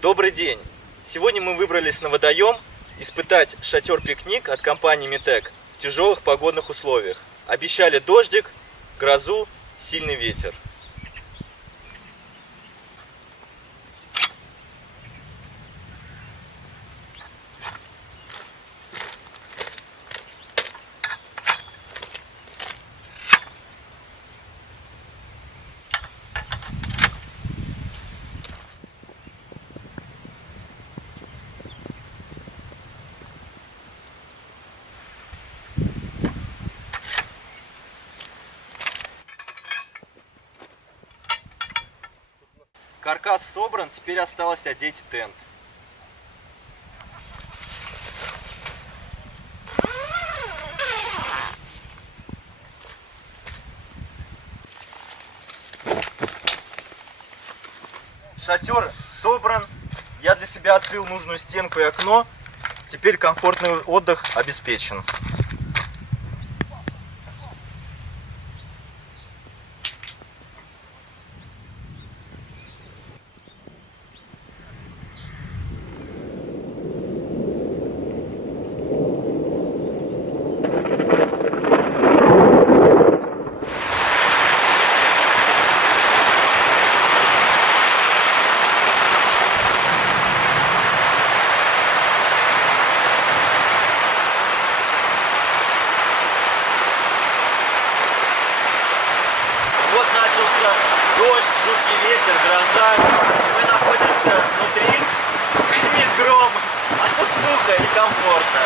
Добрый день! Сегодня мы выбрались на водоем испытать шатер-пикник от компании Метек в тяжелых погодных условиях. Обещали дождик, грозу, сильный ветер. Каркас собран, теперь осталось одеть тент. Шатер собран, я для себя открыл нужную стенку и окно, теперь комфортный отдых обеспечен. Вот начался дождь, жуткий ветер, гроза, и мы находимся внутри, гремит гром, а тут сухо и комфортно.